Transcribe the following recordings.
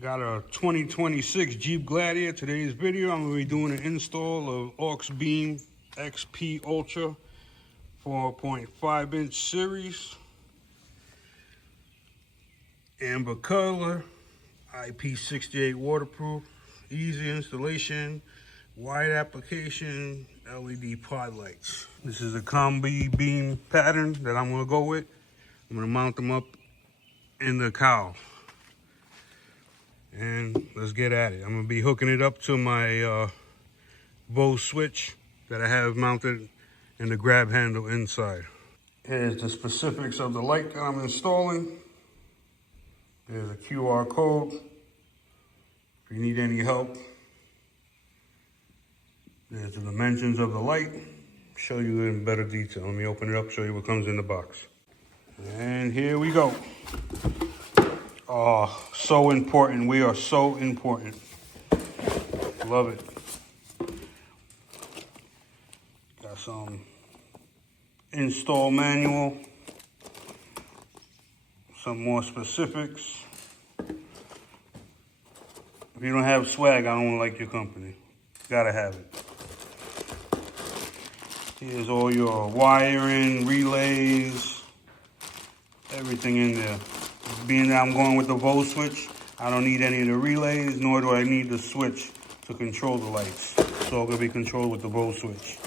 Got a 2026 Jeep Gladiator. Today's video, I'm going to be doing an install of Auxbeam XP Ultra 4.5 inch series. Amber color, IP68 waterproof, easy installation, wide application, LED pod lights. This is a combi beam pattern that I'm going to go with. I'm going to mount them up in the cowl. And let's get at it. I'm going to be hooking it up to my Bose switch that I have mounted in the grab handle inside. Here's the specifics of the light that I'm installing. There's a QR code if you need any help. There's the dimensions of the light. Show you in better detail. Let me open it up, show you what comes in the box. And here we go. Oh, so important. We are so important. Love it. Got some install manual. Some more specifics. If you don't have swag, I don't like your company. Gotta have it. Here's all your wiring, relays, everything in there. Being that I'm going with the Bose switch, I don't need any of the relays, nor do I need the switch to control the lights. It's all gonna be controlled with the Bose switch.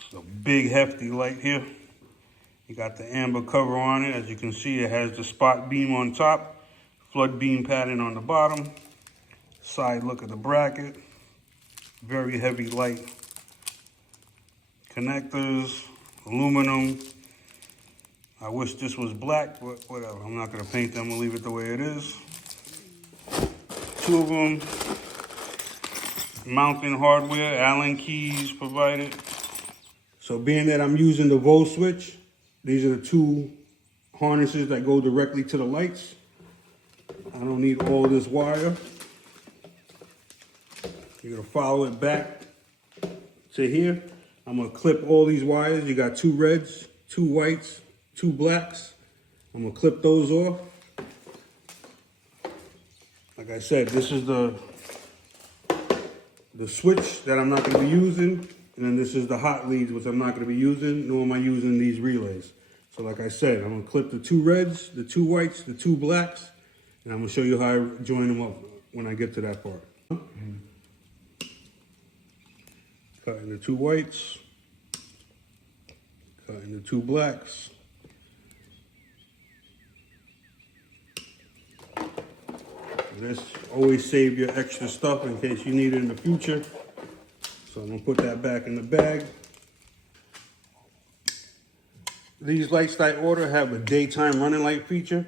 It's a big, hefty light here. You got the amber cover on it. As you can see, it has the spot beam on top, flood beam pattern on the bottom. Side look at the bracket. Very heavy light. Connectors, aluminum. I wish this was black, but whatever. I'm not gonna paint them, I'll leave it the way it is. Two of them. Mounting hardware, Allen keys provided. So being that I'm using the Bose switch, these are the two harnesses that go directly to the lights. I don't need all this wire. You're gonna follow it back to here. I'm gonna clip all these wires. You got two reds, two whites, two blacks. I'm gonna clip those off. Like I said, this is the switch that I'm not gonna be using. And then this is the hot leads, which I'm not gonna be using, nor am I using these relays. So like I said, I'm gonna clip the two reds, the two whites, the two blacks, and I'm gonna show you how I join them up when I get to that part. Cutting the two whites, cutting the two blacks. This always save your extra stuff in case you need it in the future. So I'm gonna put that back in the bag. These lights that I order have a daytime running light feature,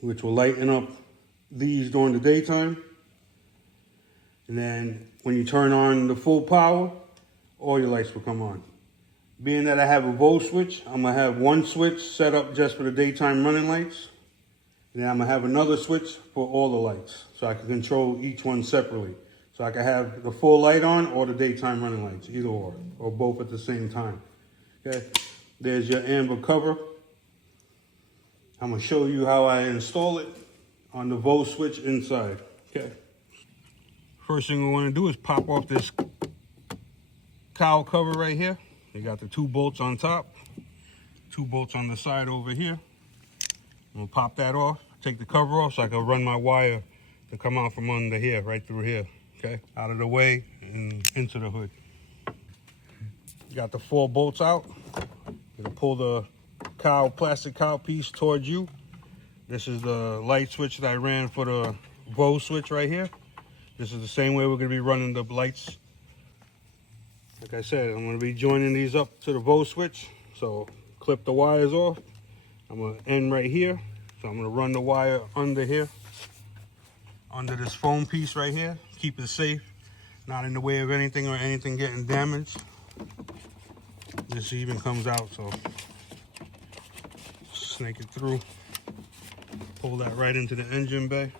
which will lighten up these during the daytime. And then when you turn on the full power, all your lights will come on. Being that I have a Bose switch, I'm gonna have one switch set up just for the daytime running lights. And then I'm gonna have another switch for all the lights, so I can control each one separately. So I can have the full light on or the daytime running lights, either or both at the same time. Okay, there's your amber cover. I'm gonna show you how I install it on the Bose switch inside. Okay. First thing we wanna do is pop off this cowl cover right here. You got the two bolts on top, two bolts on the side over here. I'm gonna pop that off, take the cover off so I can run my wire to come out from under here, right through here, okay? Out of the way and into the hood. You got the four bolts out. You're gonna pull the plastic cowl piece towards you. This is the light switch that I ran for the Bose switch right here. This is the same way we're gonna be running the lights. Like I said, I'm gonna be joining these up to the Bose switch. So clip the wires off. I'm gonna end right here. So I'm gonna run the wire under here, under this foam piece right here. Keep it safe, not in the way of anything or anything getting damaged. This even comes out, so snake it through. Pull that right into the engine bay.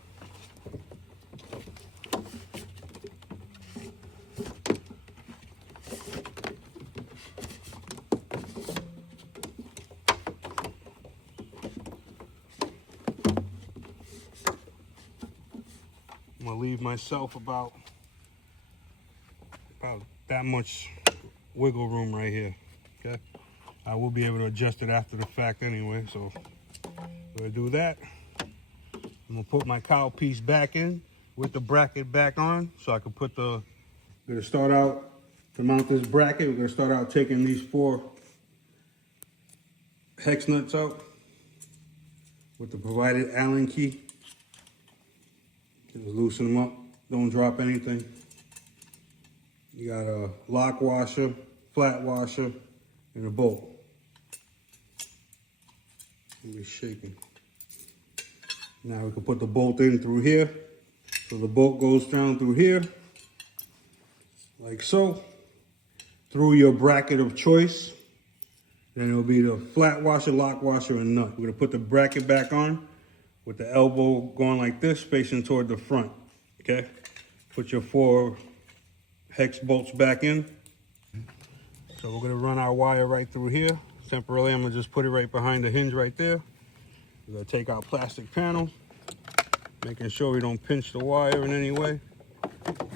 I'm gonna leave myself about that much wiggle room right here, okay? I will be able to adjust it after the fact anyway, so we're gonna do that. I'm gonna put my cowl piece back in with the bracket back on so I can put the, we're gonna start out to mount this bracket. We're gonna start out taking these 4 hex nuts out with the provided Allen key. Just loosen them up, don't drop anything. You got a lock washer, flat washer, and a bolt. Let me shaking. Now we can put the bolt in through here. So the bolt goes down through here, like so, through your bracket of choice. Then it'll be the flat washer, lock washer, and nut. We're gonna put the bracket back on with the elbow going like this, facing toward the front, okay? Put your 4 hex bolts back in. So we're gonna run our wire right through here. Temporarily, I'm gonna just put it right behind the hinge right there. We're gonna take our plastic panel, making sure we don't pinch the wire in any way,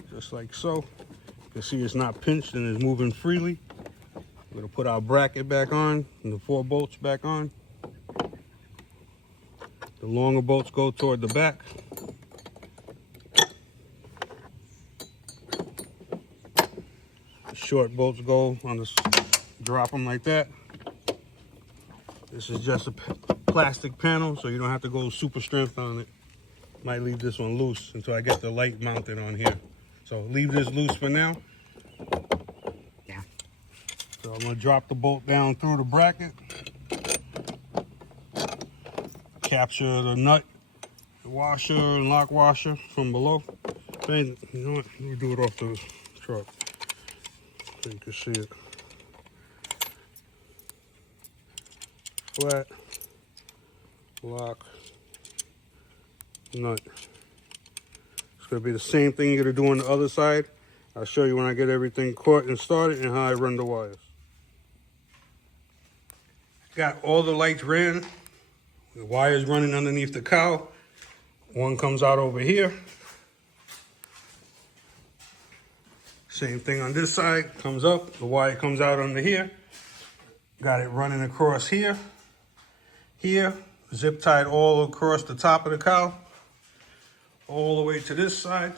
just like so. You can see it's not pinched and it's moving freely. We're gonna put our bracket back on and the 4 bolts back on. The longer bolts go toward the back. The short bolts go on the, drop them like that. This is just a plastic panel, so you don't have to go super strength on it. Might leave this one loose until I get the light mounted on here. So leave this loose for now. Yeah. So I'm gonna drop the bolt down through the bracket. Capture the nut, the washer, and lock washer from below. You know what? Let me do it off the truck so you can see it. Flat, lock, nut. It's gonna be the same thing you're gonna do on the other side. I'll show you when I get everything caught and started and how I run the wires. Got all the lights ran. The wires running underneath the cowl. One comes out over here. Same thing on this side, comes up. The wire comes out under here. Got it running across here. Here, zip tied all across the top of the cowl. All the way to this side.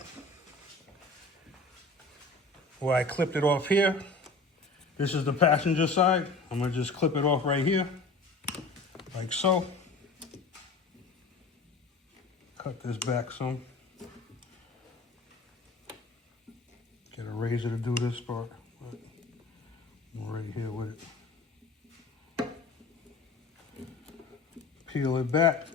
Where I clipped it off here. This is the passenger side. I'm gonna just clip it off right here, like so. Cut this back some. Get a razor to do this part. I'm right here with it. Peel it back.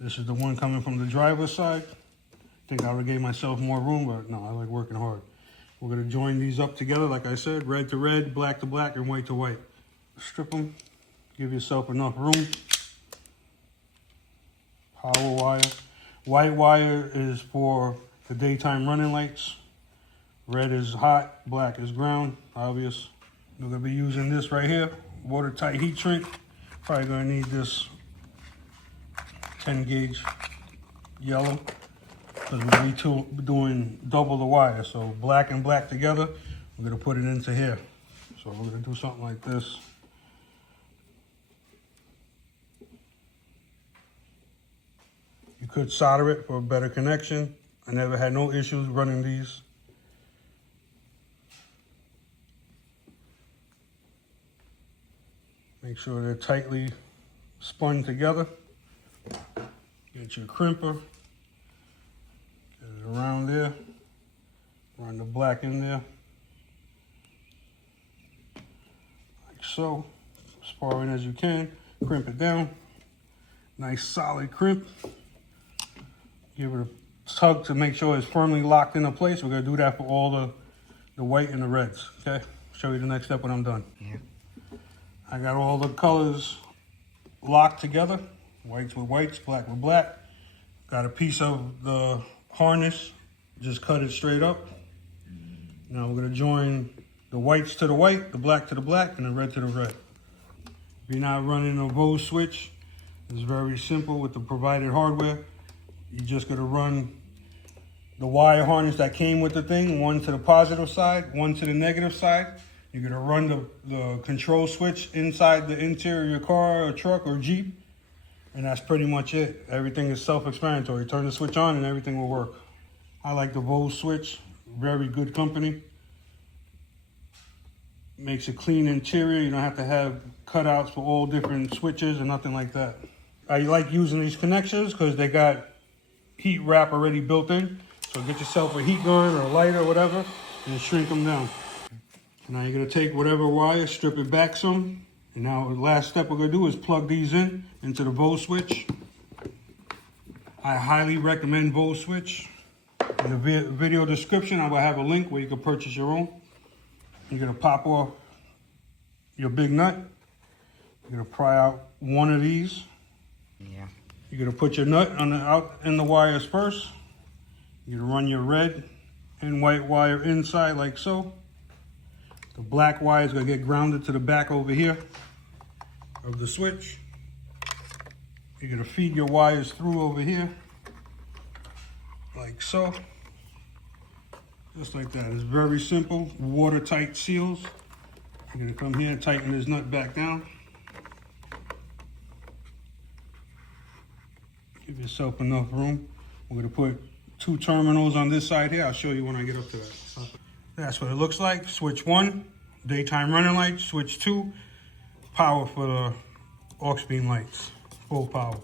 This is the one coming from the driver's side. I think I would have gave myself more room, but no, I like working hard. We're gonna join these up together, like I said, red to red, black to black, and white to white. Strip them, give yourself enough room. Power wire. White wire is for the daytime running lights. Red is hot, black is ground, obvious. We're gonna be using this right here, watertight heat shrink. Probably gonna need this 10 gauge yellow because we're gonna be doing double the wire. So black and black together, we're gonna put it into here. So we're gonna do something like this. You could solder it for a better connection. I never had no issues running these. Make sure they're tightly spun together. Get your crimper. Get it around there. Run the black in there. Like so. As far in as you can. Crimp it down. Nice solid crimp. Give it a tug to make sure it's firmly locked into place. We're gonna do that for all the white and the reds, okay? Show you the next step when I'm done. Yeah. I got all the colors locked together. Whites with whites, black with black. Got a piece of the harness, just cut it straight up. Now we're gonna join the whites to the white, the black to the black, and the red to the red. If you're not running a Vose switch, it's very simple with the provided hardware. You're just gonna run the wire harness that came with the thing, one to the positive side, one to the negative side. You're gonna run the control switch inside the interior of your car or truck or Jeep, and that's pretty much it. Everything is self-explanatory. Turn the switch on and everything will work. I like the Bose switch, very good company. Makes a clean interior. You don't have to have cutouts for all different switches or nothing like that. I like using these connectors because they got heat wrap already built in. So get yourself a heat gun or a lighter or whatever and shrink them down. Now you're gonna take whatever wire, strip it back some. And now the last step we're gonna do is plug these in into the Bose switch. I highly recommend Bose switch. In the video description, I will have a link where you can purchase your own. You're gonna pop off your big nut. You're gonna pry out one of these. Yeah. You're gonna put your nut out in the wires first. You're gonna run your red and white wire inside like so. The black wire is gonna get grounded to the back over here of the switch. You're gonna feed your wires through over here, like so. Just like that. It's very simple, watertight seals. You're gonna come here and tighten this nut back down. Give yourself enough room. We're gonna put 2 terminals on this side here. I'll show you when I get up to that. That's what it looks like. Switch 1, daytime running lights. Switch 2, power for the Auxbeam lights, full power.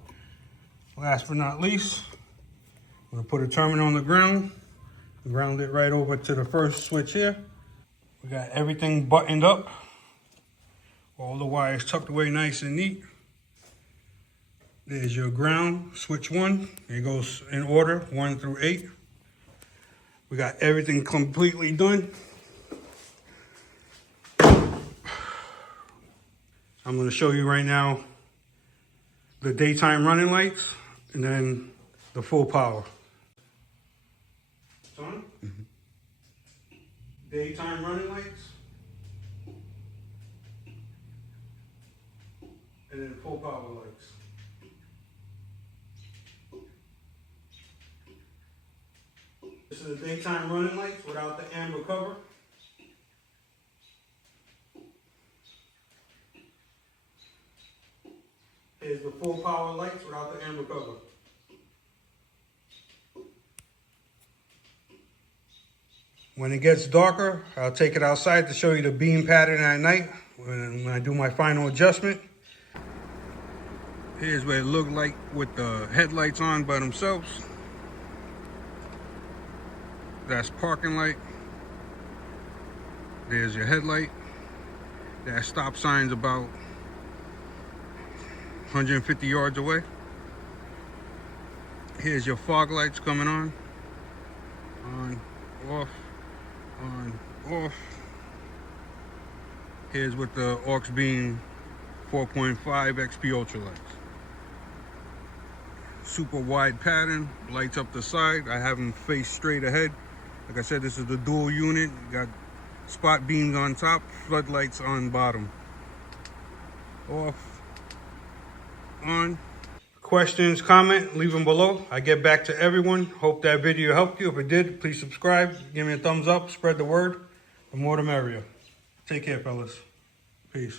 Last but not least, I'm gonna put a terminal on the ground, ground it right over to the first switch here. We got everything buttoned up. All the wires tucked away nice and neat. There's your ground, switch 1. It goes in order, 1 through 8. We got everything completely done. I'm gonna show you right now the daytime running lights and then the full power. It's on? Mm-hmm. Daytime running lights. And then full power lights. This is the daytime running lights without the amber cover. Here's the full power lights without the amber cover. When it gets darker, I'll take it outside to show you the beam pattern at night when I do my final adjustment. Here's what it looked like with the headlights on by themselves. That's parking light. There's your headlight. That stop sign's about 150 yards away. Here's your fog lights coming on, off, on, off. Here's with the Auxbeam 4.5 XP Ultra lights. Super wide pattern, lights up the side. I have them face straight ahead. Like I said, this is the dual unit. Got spot beams on top, floodlights on bottom. Off, on. Questions, comment, leave them below. I get back to everyone. Hope that video helped you. If it did, please subscribe. Give me a thumbs up. Spread the word. The more the merrier. Take care, fellas. Peace.